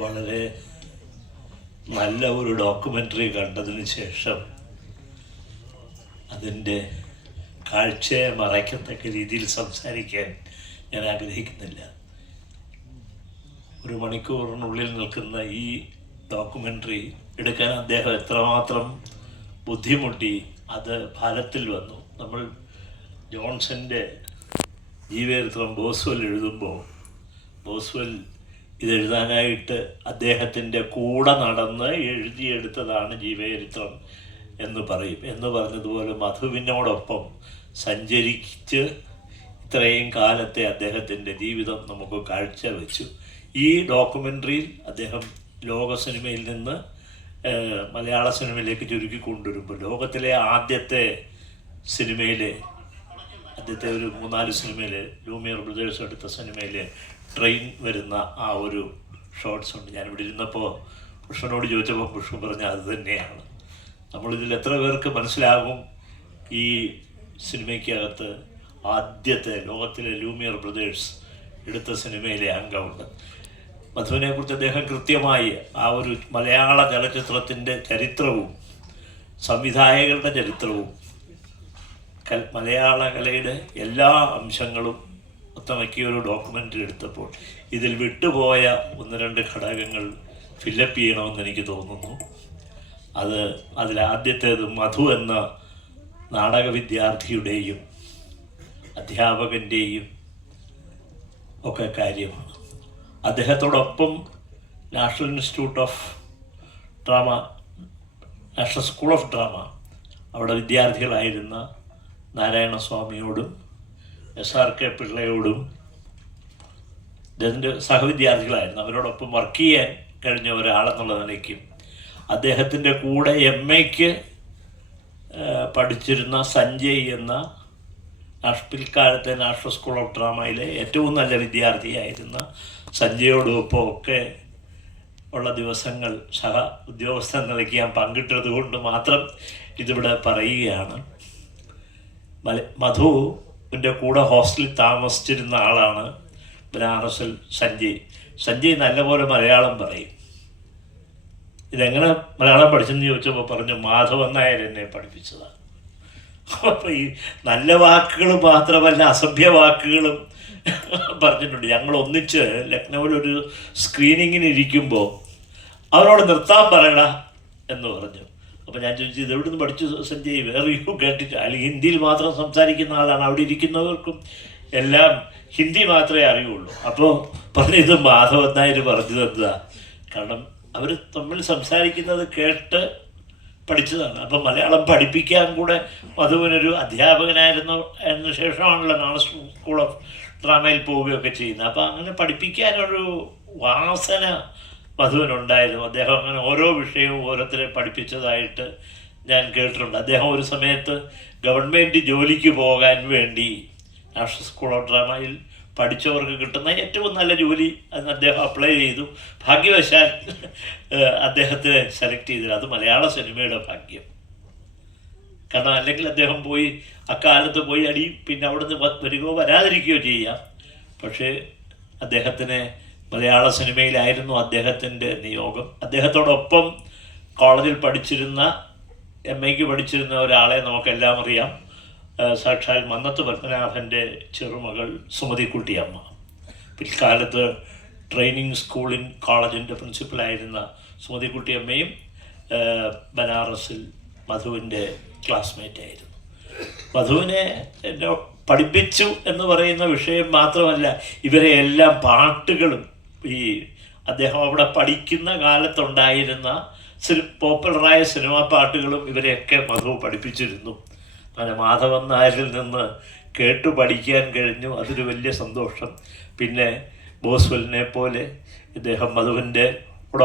വളരെ നല്ല ഒരു ഡോക്യുമെൻ്ററി കണ്ടതിന് ശേഷം അതിൻ്റെ കാഴ്ചയെ മറയ്ക്കത്തക്ക രീതിയിൽ സംസാരിക്കാൻ ഞാൻ ആഗ്രഹിക്കുന്നില്ല. 1 മണിക്കൂറിനുള്ളിൽ നിൽക്കുന്ന ഈ ഡോക്യുമെൻ്ററി എടുക്കാൻ അദ്ദേഹം എത്രമാത്രം ബുദ്ധിമുട്ടി അത് ഫലത്തിൽ വന്നു. നമ്മൾ ജോൺസൻ്റെ ജീവചരിത്രം ബോസ്വെൽ എഴുതുമ്പോൾ ബോസ്വെൽ ഇതെഴുതാനായിട്ട് അദ്ദേഹത്തിൻ്റെ കൂടെ നടന്ന് എഴുതിയെടുത്തതാണ് ജീവചരിത്രം എന്ന് പറയും. എന്ന് പറഞ്ഞതുപോലെ മധുവിനോടൊപ്പം സഞ്ചരിച്ച് ഇത്രയും കാലത്തെ അദ്ദേഹത്തിൻ്റെ ജീവിതം നമുക്ക് കാഴ്ചവെച്ചു. ഈ ഡോക്യുമെൻ്ററിയിൽ അദ്ദേഹം ലോക സിനിമയിൽ നിന്ന് മലയാള സിനിമയിലേക്ക് ചുരുക്കി കൊണ്ടുവരുമ്പോൾ ലോകത്തിലെ ആദ്യത്തെ സിനിമയിലെ ആദ്യത്തെ ഒരു 3-4 സിനിമയിൽ ലൂമിയർ ബ്രദേഴ്സ് എടുത്ത സിനിമയിൽ ട്രെയിൻ വരുന്ന ആ ഒരു ഷോട്ട്സ് ഉണ്ട്. ഞാനിവിടെ ഇരുന്നപ്പോൾ പുഷ്പനോട് ചോദിച്ചപ്പോൾ പുഷ്പൻ പറഞ്ഞ അത് തന്നെയാണ്. നമ്മളിതിൽ എത്ര പേർക്ക് മനസ്സിലാകും ഈ സിനിമയ്ക്കകത്ത് ആദ്യത്തെ ലോകത്തിലെ ലൂമിയർ ബ്രദേഴ്സ് എടുത്ത സിനിമയിലെ അംഗമുണ്ട്. മധുവിനെക്കുറിച്ച് അദ്ദേഹം കൃത്യമായി ആ ഒരു മലയാള ചലച്ചിത്രത്തിൻ്റെ ചരിത്രവും സംവിധായകരുടെ ചരിത്രവും മലയാള കലയുടെ എല്ലാ അംശങ്ങളും ഒത്തമക്കിയ ഒരു ഡോക്യുമെൻ്ററി എടുത്തപ്പോൾ ഇതിൽ വിട്ടുപോയ 1-2 ഘടകങ്ങൾ ഫില്ലപ്പ് ചെയ്യണമെന്ന് എനിക്ക് തോന്നുന്നു. അതിലാദ്യത്തേത് മധു എന്ന നാടക വിദ്യാർത്ഥിയുടെയും അധ്യാപകൻ്റെയും ഒക്കെ കാര്യമാണ്. അദ്ദേഹത്തോടൊപ്പം national institute of drama, national school of drama, അവിടെ വിദ്യാർത്ഥികളായിരുന്ന നാരായണസ്വാമിയോടും SRK പിള്ളയോടും അദ്ദേഹത്തിൻ്റെ സഹവിദ്യാർത്ഥികളായിരുന്നു. അവരോടൊപ്പം വർക്ക് ചെയ്യാൻ കഴിഞ്ഞ ഒരാളെന്നുള്ള നിലയ്ക്കും അദ്ദേഹത്തിൻ്റെ കൂടെ MAക്ക് പഠിച്ചിരുന്ന സഞ്ജയ് എന്ന പിൽക്കാലത്തെ നാഷണൽ സ്കൂൾ ഓഫ് ഡ്രാമയിലെ ഏറ്റവും നല്ല വിദ്യാർത്ഥിയായിരുന്ന സഞ്ജയോടൊപ്പം ഒക്കെ ഉള്ള ദിവസങ്ങൾ സഹ ഉദ്യോഗസ്ഥൻ നിലയ്ക്ക് ഞാൻ പങ്കിട്ടത് കൊണ്ട് മാത്രം ഇതിവിടെ പറയുകയാണ്. മധുവിൻ്റെ കൂടെ ഹോസ്റ്റലിൽ താമസിച്ചിരുന്ന ആളാണ് ബനാറസിൽ സഞ്ജയ് നല്ലപോലെ മലയാളം പറയും. ഇതെങ്ങനെ മലയാളം പഠിച്ചെന്ന് ചോദിച്ചപ്പോൾ പറഞ്ഞു മാധവൻ നായർ എന്നെ പഠിപ്പിച്ചതാണ്. അപ്പോൾ ഈ നല്ല വാക്കുകൾ മാത്രമല്ല അസഭ്യ വാക്കുകളും പറഞ്ഞിട്ടുണ്ട്. ഞങ്ങൾ ഒന്നിച്ച് ലക്നൗവിലൊരു സ്ക്രീനിങ്ങിന് ഇരിക്കുമ്പോൾ അവരോട് നിർത്താൻ പറയണ എന്ന് പറഞ്ഞു. അപ്പോൾ ഞാൻ ചോദിച്ചു ഇത് എവിടെ നിന്ന് പഠിച്ചു സഞ്ജയ്, വേറെ കേട്ടിട്ട്, അല്ലെങ്കിൽ ഹിന്ദിയിൽ മാത്രം സംസാരിക്കുന്ന ആളാണ്. അവിടെ ഇരിക്കുന്നവർക്കും എല്ലാം ഹിന്ദി മാത്രമേ അറിയുള്ളൂ. അപ്പോൾ പറഞ്ഞു ഇത് മാധവൻ നായർ പറഞ്ഞു തന്നതാ. കാരണം അവർ തമ്മിൽ സംസാരിക്കുന്നത് കേട്ട് പഠിച്ചതാണ്. അപ്പം മലയാളം പഠിപ്പിക്കാൻ കൂടെ മധുവിനൊരു അധ്യാപകനായിരുന്നു. അതിന് ശേഷമാണല്ലോ നാഷണൽ സ്കൂൾ ഓഫ് ഡ്രാമയിൽ പോവുകയൊക്കെ ചെയ്യുന്നത്. അപ്പം അങ്ങനെ പഠിപ്പിക്കാനൊരു വാസന മധുവിനുണ്ടായിരുന്നു. അദ്ദേഹം അങ്ങനെ ഓരോ വിഷയവും ഓരോരുത്തരെ പഠിപ്പിച്ചതായിട്ട് ഞാൻ കേട്ടിട്ടുണ്ട്. അദ്ദേഹം ഒരു സമയത്ത് ഗവൺമെൻറ് ജോലിക്ക് പോകാൻ വേണ്ടി നാഷണൽ സ്കൂൾ ഓഫ് ഡ്രാമയിൽ പഠിച്ചവർക്ക് കിട്ടുന്ന ഏറ്റവും നല്ല ജോലി അതിന് അദ്ദേഹം അപ്ലൈ ചെയ്തു. ഭാഗ്യവശാൽ അദ്ദേഹത്തെ സെലക്ട് ചെയ്തില്ല. അത് മലയാള സിനിമയുടെ ഭാഗ്യം. കാരണം അല്ലെങ്കിൽ അദ്ദേഹം പോയി അക്കാലത്ത് പോയി അടിയും, പിന്നെ അവിടുന്ന് വരികയോ വരാതിരിക്കുകയോ ചെയ്യാം. പക്ഷേ അദ്ദേഹത്തിന് മലയാള സിനിമയിലായിരുന്നു അദ്ദേഹത്തിൻ്റെ നിയോഗം. അദ്ദേഹത്തോടൊപ്പം കോളേജിൽ പഠിച്ചിരുന്ന MAക്ക് പഠിച്ചിരുന്ന ഒരാളെ നമുക്കെല്ലാം അറിയാം. സാക്ഷാൽ മന്നത്ത് പത്മനാഭൻ്റെ ചെറുമകൾ സുമതിക്കുട്ടിയമ്മ, പിൽക്കാലത്ത് ട്രെയിനിങ് സ്കൂളിൻ കോളേജിൻ്റെ പ്രിൻസിപ്പലായിരുന്ന സുമതിക്കുട്ടിയമ്മയും ബനാറസിൽ മധുവിൻ്റെ ക്ലാസ്മേറ്റ് ആയിരുന്നു. മധുവിനെ പഠിപ്പിച്ചു എന്ന് പറയുന്ന വിഷയം മാത്രമല്ല, ഇവരെ എല്ലാ പാട്ടുകളും ഈ അദ്ദേഹം അവിടെ പഠിക്കുന്ന കാലത്തുണ്ടായിരുന്ന പോപ്പുലറായ സിനിമാ പാട്ടുകളും ഇവരെയൊക്കെ മധു പഠിപ്പിച്ചിരുന്നു. അങ്ങനെ മാധവൻ നായരിൽ നിന്ന് കേട്ടു പഠിക്കാൻ കഴിഞ്ഞു. അതൊരു വലിയ സന്തോഷം. പിന്നെ ബോസ്വെലിനെ പോലെ ഇദ്ദേഹം മധുവിൻ്റെ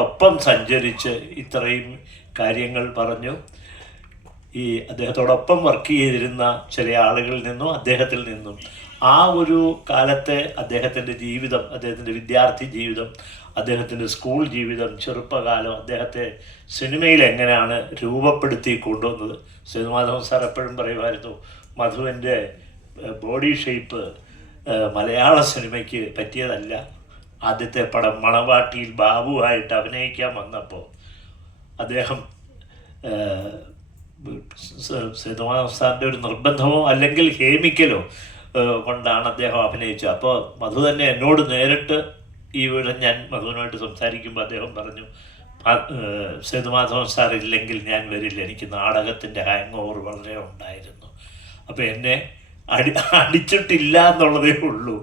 ഒപ്പം സഞ്ചരിച്ച് ഇത്രയും കാര്യങ്ങൾ പറഞ്ഞു. ഈ അദ്ദേഹത്തോടൊപ്പം വർക്ക് ചെയ്തിരുന്ന ചില ആളുകളിൽ നിന്നും അദ്ദേഹത്തിൽ നിന്നും ആ ഒരു കാലത്തെ അദ്ദേഹത്തിൻ്റെ ജീവിതം, അദ്ദേഹത്തിൻ്റെ വിദ്യാർത്ഥി ജീവിതം, അദ്ദേഹത്തിൻ്റെ സ്കൂൾ ജീവിതം, ചെറുപ്പകാലം, അദ്ദേഹത്തെ സിനിമയിൽ എങ്ങനെയാണ് രൂപപ്പെടുത്തി കൊണ്ടുവന്നത്. സേതുമാധവൻ സാർ എപ്പോഴും പറയുമായിരുന്നു മധുവിൻ്റെ ബോഡി ഷേപ്പ് മലയാള സിനിമയ്ക്ക് പറ്റിയതല്ല, ആദ്യത്തെ പടം മണവാട്ടിയിൽ ബാബുവായിട്ട് അഭിനയിക്കാൻ വന്നപ്പോൾ അദ്ദേഹം സേതുമാധവൻ സാറിൻ്റെ ഒരു നിർബന്ധമോ അല്ലെങ്കിൽ ഹേമിക്കലോ കൊണ്ടാണ് അദ്ദേഹം അഭിനയിച്ചത്. അപ്പോൾ മധു തന്നെ എന്നോട് നേരിട്ട് ഈ വിധം ഞാൻ മധുവിനായിട്ട് സംസാരിക്കുമ്പോൾ അദ്ദേഹം പറഞ്ഞു, സേതുമാധവൻ സാർ ഇല്ലെങ്കിൽ ഞാൻ വരില്ല, എനിക്ക് നാടകത്തിൻ്റെ ഹാങ് ഓവർ വളരെ ഉണ്ടായിരുന്നു. അപ്പോൾ എന്നെ അടിച്ചിട്ടില്ല എന്നുള്ളതേ ഉള്ളൂ.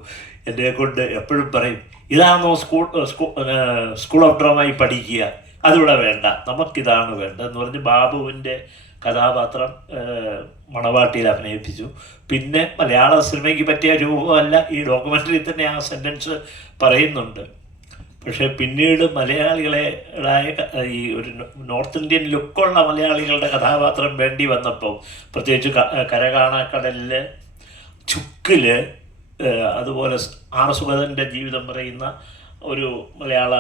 എന്നെ കൊണ്ട് എപ്പോഴും പറയും, ഇതാണോ സ്കൂൾ ഓഫ് ഡ്രാമായി പഠിക്കുക, അതിവിടെ വേണ്ട, നമുക്കിതാണ് വേണ്ടതെന്ന് പറഞ്ഞ് ബാബുവിൻ്റെ കഥാപാത്രം മണവാട്ടിയിൽ അഭിനയിപ്പിച്ചു. പിന്നെ മലയാള സിനിമയ്ക്ക് പറ്റിയ രൂപമല്ല, ഈ ഡോക്യുമെൻ്ററിയിൽ തന്നെ ആ സെൻറ്റൻസ് പറയുന്നുണ്ട്. പക്ഷേ പിന്നീട് മലയാളികളായ ഈ ഒരു നോർത്ത് ഇന്ത്യൻ ലുക്കുള്ള മലയാളികളുടെ കഥാപാത്രം വേണ്ടി വന്നപ്പോൾ, പ്രത്യേകിച്ച് കരകാണക്കടലിൽ, ചുക്കിൽ, അതുപോലെ ആർ സുഗതൻ്റെ ജീവിതം പറയുന്ന ഒരു മലയാള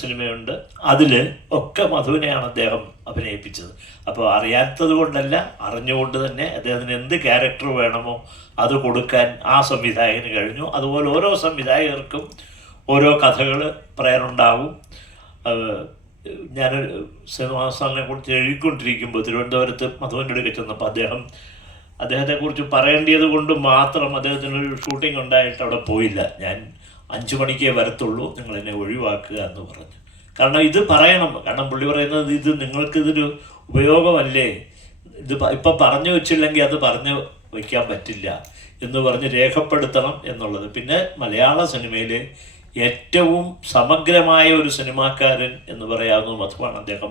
സിനിമയുണ്ട്, അതിൽ ഒക്കെ മധുവിനെയാണ് അദ്ദേഹം അഭിനയിപ്പിച്ചത്. അപ്പോൾ അറിയാത്തത് കൊണ്ടല്ല, അറിഞ്ഞുകൊണ്ട് തന്നെ അദ്ദേഹത്തിന് എന്ത് ക്യാരക്ടർ വേണമോ അത് കൊടുക്കാൻ ആ സംവിധായകന് കഴിഞ്ഞു. അതുപോലെ ഓരോ സംവിധായകർക്കും ഓരോ കഥകൾ പറയാനുണ്ടാവും. ഞാൻ സേതുമാധവനെ കുറിച്ച് എഴുതിക്കൊണ്ടിരിക്കുമ്പോൾ തിരുവനന്തപുരത്ത് മധുവിൻ്റെ അടുക്കൽ ചെന്നപ്പോൾ അദ്ദേഹത്തെക്കുറിച്ച് പറയേണ്ടത് കൊണ്ട് മാത്രം അദ്ദേഹത്തിനൊരു ഷൂട്ടിംഗ് ഉണ്ടായിട്ട് അവിടെ പോയില്ല. ഞാൻ 5 മണിക്കേ വരത്തുള്ളൂ, നിങ്ങൾ എന്നെ ഒഴിവാക്കുക എന്ന് പറഞ്ഞു. കാരണം ഇത് പറയണം, കാരണം പുള്ളി പറയുന്നത് ഇത് നിങ്ങൾക്കിതൊരു ഉപയോഗമല്ലേ, ഇത് ഇപ്പം പറഞ്ഞു വെച്ചില്ലെങ്കിൽ അത് പറഞ്ഞു വയ്ക്കാൻ പറ്റില്ല എന്ന് പറഞ്ഞ് രേഖപ്പെടുത്തണം എന്നുള്ളത്. പിന്നെ മലയാള സിനിമയിൽ ഏറ്റവും സമഗ്രമായ ഒരു സിനിമാക്കാരൻ എന്ന് പറയാവുന്ന മധുവാണ്. അദ്ദേഹം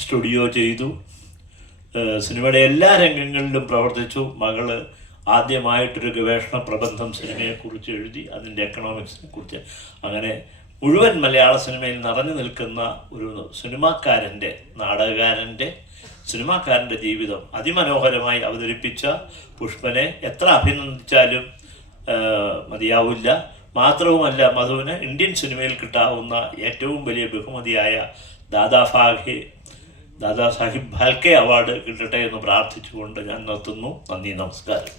സ്റ്റുഡിയോ ചെയ്തു, സിനിമയുടെ എല്ലാ രംഗങ്ങളിലും പ്രവർത്തിച്ചു. മകള് ആദ്യമായിട്ടൊരു ഗവേഷണ പ്രബന്ധം സിനിമയെക്കുറിച്ച് എഴുതി, അതിൻ്റെ എക്കണോമിക്സിനെ കുറിച്ച്. അങ്ങനെ മുഴുവൻ മലയാള സിനിമയിൽ നിറഞ്ഞു നിൽക്കുന്ന ഒരു സിനിമാക്കാരൻ്റെ, നാടകകാരൻ്റെ, സിനിമാക്കാരൻ്റെ ജീവിതം അതിമനോഹരമായി അവതരിപ്പിച്ച പുഷ്പനെ എത്ര അഭിനന്ദിച്ചാലും മതിയാവില്ല. മാത്രവുമല്ല, മധുവിന് ഇന്ത്യൻ സിനിമയിൽ കിട്ടാവുന്ന ഏറ്റവും വലിയ ബഹുമതിയായ ദാദാ സാഹിബ് ഫാൽക്കെ അവാർഡ് കിട്ടട്ടെ എന്ന് പ്രാർത്ഥിച്ചുകൊണ്ട് ഞാൻ നിർത്തുന്നു. നന്ദി, നമസ്കാരം.